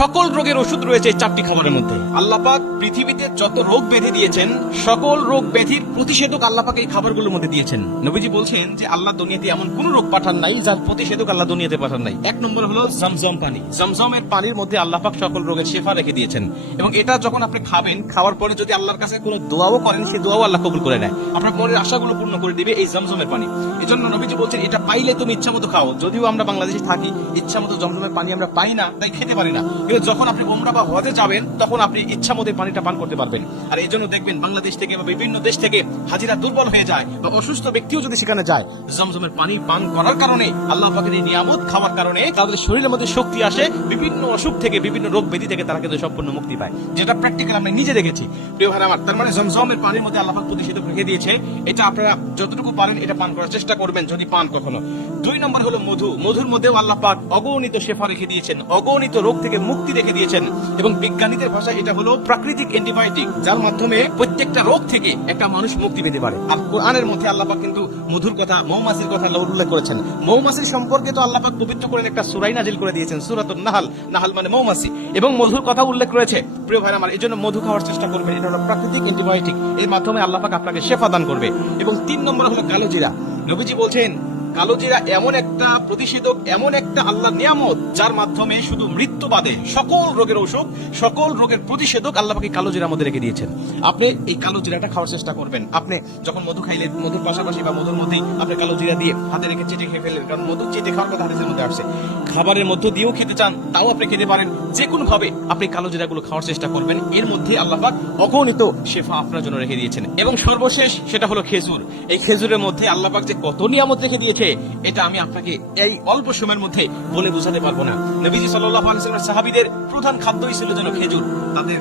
সকল রোগের ওষুধ রয়েছে এই চারটি খাবারের মধ্যে। আল্লাহ পাক পৃথিবীতে যত রোগ ব্যাধি দিয়েছেন, সকল রোগ ব্যাধির প্রতিষেধক আল্লাহ পাক এই খাবারগুলোর মধ্যে দিয়েছেন। নবীজি বলছেন যে আল্লাহ দুনিয়াতে এমন কোন রোগ পাঠান নাই যার প্রতিষেধক আল্লাহ দুনিয়াতে পাঠান নাই। এক নম্বর হলো জমজম পানি। জমজমের পানির মধ্যে আল্লাহ পাক সকল রোগের শেফা রেখে দিয়েছেন, এবং এটা যখন আপনি খাবেন, খাওয়ার পরে যদি আল্লাহর কাছে কোনো দোয়াও করেন, সেই দোয়াও আল্লাহ কবুল করে নেয়, আপনার মনের আশাগুলো পূর্ণ করে দিবে এই জমজমের পানি। এজন্য নবীজি বলছেন এটা পাইলে তুমি ইচ্ছা মতো খাও। যদিও আমরা বাংলাদেশে থাকি, ইচ্ছা মতো জমজমের পানি আমরা পাই না, তাই খেতে পারি না, কিন্তু যখন আপনি উমরা বা হজে যাবেন তখন আপনি ইচ্ছা মতো পানিটা পান করতে পারবেন। আর এই জন্য দেখবেন বাংলাদেশ থেকে বা বিভিন্ন দেশ থেকে হাজিরা দুর্বল হয়ে যায়, বা অসুস্থ ব্যক্তিও যদি সেখানে যায়, জমজমের পানি পান করার কারণে, আল্লাহ পাকের এই নিয়ামত খাওয়ার কারণে তাদের শরীরের মধ্যে শক্তি আসে, বিভিন্ন অসুখ থেকে, বিভিন্ন রোগ ব্যাধি থেকে তারা কিন্তু সম্পূর্ণ মুক্তি পায়, যেটা প্র্যাকটিক্যাল আমরা নিজে দেখেছি। প্রিয় ভাই আমার, তার মানে জমজমের পানির মধ্যে আল্লাহ পাক প্রতিষেধক রেখে দিয়েছে। এটা আপনারা যতটুকু পারেন এটা পান করার চেষ্টা করবেন যদি পান কখনো। 2 নম্বর হলো মধু। মধুর মধ্যেও আল্লাহ পাক অগণিত শেফা রেখে দিয়েছেন, অগণিত রোগ থেকে মুক্তি রেখে দিয়েছেন, এবং বিজ্ঞানীদের ভাষায় এটা হলো প্রাকৃতিক অ্যান্টিবায়োটিক, যার মাধ্যমে প্রত্যেকটা রোগ থেকে একটা মানুষ মুক্তি পেতে পারে। আর কোরআনের মধ্যে আল্লাহ পাক কিন্তু মধুর কথা, মৌমাছির কথা উল্লেখ করেছেন। মৌমাছির সম্পর্কে তো আল্লাহ পাক পবিত্র করে একটা সূরা নাজিল করে দিয়েছেন, সূরাতুন নাহল। নাহল মানে মৌমাছি, এবং মধুর কথা উল্লেখ রয়েছে। প্রিয় ভাই আমার, এই জন্য মধু খাওয়ার চেষ্টা করবেন, এটা হলো প্রাকৃতিক অ্যান্টিবায়োটিক, এর মাধ্যমে আল্লাহ পাক আপনাকে শেফা দান করবে। এবং 3 নম্বর হলো কালোজিরা। নবীজি বলছেন কালোজিরা এমন একটা প্রতিষেধক, এমন একটা আল্লাহর নিয়ামত, যার মাধ্যমে শুধু মৃত্যু বাদে সকল রোগের ঔষধ, সকল রোগের প্রতিষেধক আল্লাহ পাক কালোজিরার মধ্যে রেখে দিয়েছেন। আপনি এই কালোজিরাটা খাওয়ার চেষ্টা করবেন। আপনি যখন মধু খাইলেন, মধুর পাশাপাশি বা মধুর মধ্যেই আপনি কালোজিরা দিয়ে হাতে রেখে চেটে খেয়ে ফেললেন, কারণ মধু চেটে খাওয়ার কথা হাদিসের মধ্যে আসছে। খাবারের মধ্য দিয়েও খেতে চান, তাও আপনি খেতে পারেন। যে কোনো ভাবে আপনি কালোজিরাগুলো খাওয়ার চেষ্টা করবেন, এর মধ্যে আল্লাহ পাক অগণিত শেফা আপনার জন্য রেখে দিয়েছেন। এবং সর্বশেষ সেটা হলো খেজুর। এই খেজুরের মধ্যে আল্লাহ পাক যে কত নিয়ামত রেখে দিয়েছে, এটা আমি আপনাকে এই অল্প সময়ের মধ্যে বলে বোঝাতে পারবো না। নবীজি সাল্লাল্লাহু আলাইহি ওয়াসাল্লামের সাহাবীদের প্রধান খাদ্যই ছিল যেন খেজুর। তাদের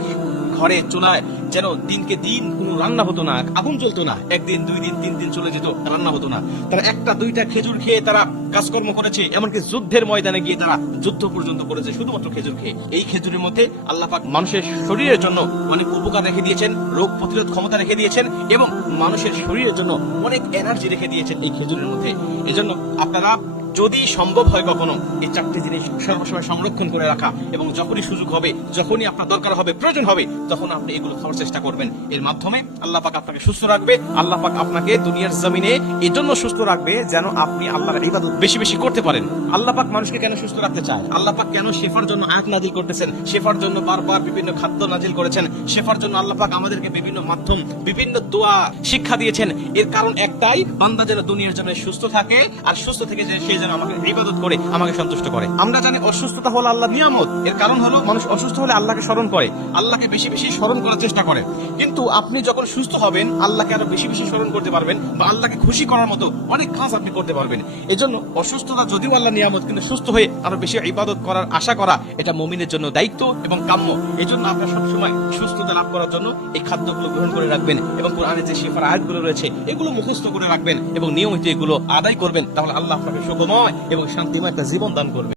ঘরে চুলায় যেন দিনকে দিন কোনো রান্না হতো না, আগুন জ্বলতো না, 1 দিন 2 দিন 3 দিন চলে যেত, রান্না হতো না। তারা 1টা 2টা খেজুর খেয়ে তারা কাজকর্ম করেছে, এমনকি যুদ্ধের ময়দানে গিয়ে তারা যুদ্ধ পর্যন্ত করেছে শুধুমাত্র খেজুর খেয়ে। এই খেজুরের মধ্যে আল্লাহ পাক মানুষের শরীরের জন্য অনেক উপকার রেখে দিয়েছেন, রোগ প্রতিরোধ ক্ষমতা রেখে দিয়েছেন, এবং মানুষের শরীরের জন্য অনেক এনার্জি রেখে দিয়েছেন এই খেজুরের মধ্যে। এজন্য আপনারা যদি সম্ভব হয় কখনো এই 4টি জিনিস সর্বসময় সংরক্ষণ করে রাখা, এবং যখনই সুযোগ হবে, যখনই আপনার দরকার হবে, প্রয়োজন হবে, তখন আপনি এগুলো খাওয়ার চেষ্টা করবেন। এর মাধ্যমে আল্লাহ পাক আপনাকে সুস্থ রাখবে। আল্লাহ পাক আপনাকে দুনিয়ার জমিনে এজন্য সুস্থ রাখবে যেন আপনি আল্লাহর ইবাদত বেশি বেশি করতে পারেন। আল্লাহ পাক মানুষকে কেন সুস্থ রাখতে চায়? আল্লাহ পাক কেন শেফার জন্য আয়াত নাজিল করতেছেন, শেফার জন্য বারবার বিভিন্ন খাদ্য নাজিল করেছেন, শেফার জন্য আল্লাহ পাক আমাদেরকে বিভিন্ন মাধ্যম, বিভিন্ন দোয়া শিক্ষা দিয়েছেন? এর কারণ একটাই, বান্দা যেন দুনিয়ার জন্য সুস্থ থাকে, আর সুস্থ থেকে সে যেন আমাকে ইবাদত করে, আমাকে সন্তুষ্ট করে। আমরা জানি অসুস্থতা হলো আল্লাহর নিয়ামত। এর কারণ হলো মানুষ অসুস্থ হলে আল্লাহকে স্মরণ করে, আল্লাহকে বেশি বেশি স্মরণ করার চেষ্টা করে। কিন্তু আপনি যখন সুস্থ হবেন, আল্লাহকে আরো বেশি বেশি স্মরণ করতে পারবেন, বা আল্লাহকে খুশি করার মতো অনেক কাজ আপনি করতে পারবেন। এজন্য অসুস্থতা যদিও আল্লাহর নিয়ামত, কিন্তু সুস্থ হয়ে আরো বেশি ইবাদত করার আশা করা, এটা মুমিনের জন্য দায়িত্ব এবং কাম্য। এজন্য আপনারা সবসময় সুস্থতা লাভ করার জন্য এই খাদ্যগুলো গ্রহণ করে রাখবেন, এবং কোরআনে যে শিফার আয়াতগুলো রয়েছে এগুলো মুখস্থ করে রাখবেন, এবং নিয়মিত এগুলো আদায় করবেন। তাহলে আল্লাহ আপনাকে সুখময় এবং শান্তিময় একটা জীবন দান করবে।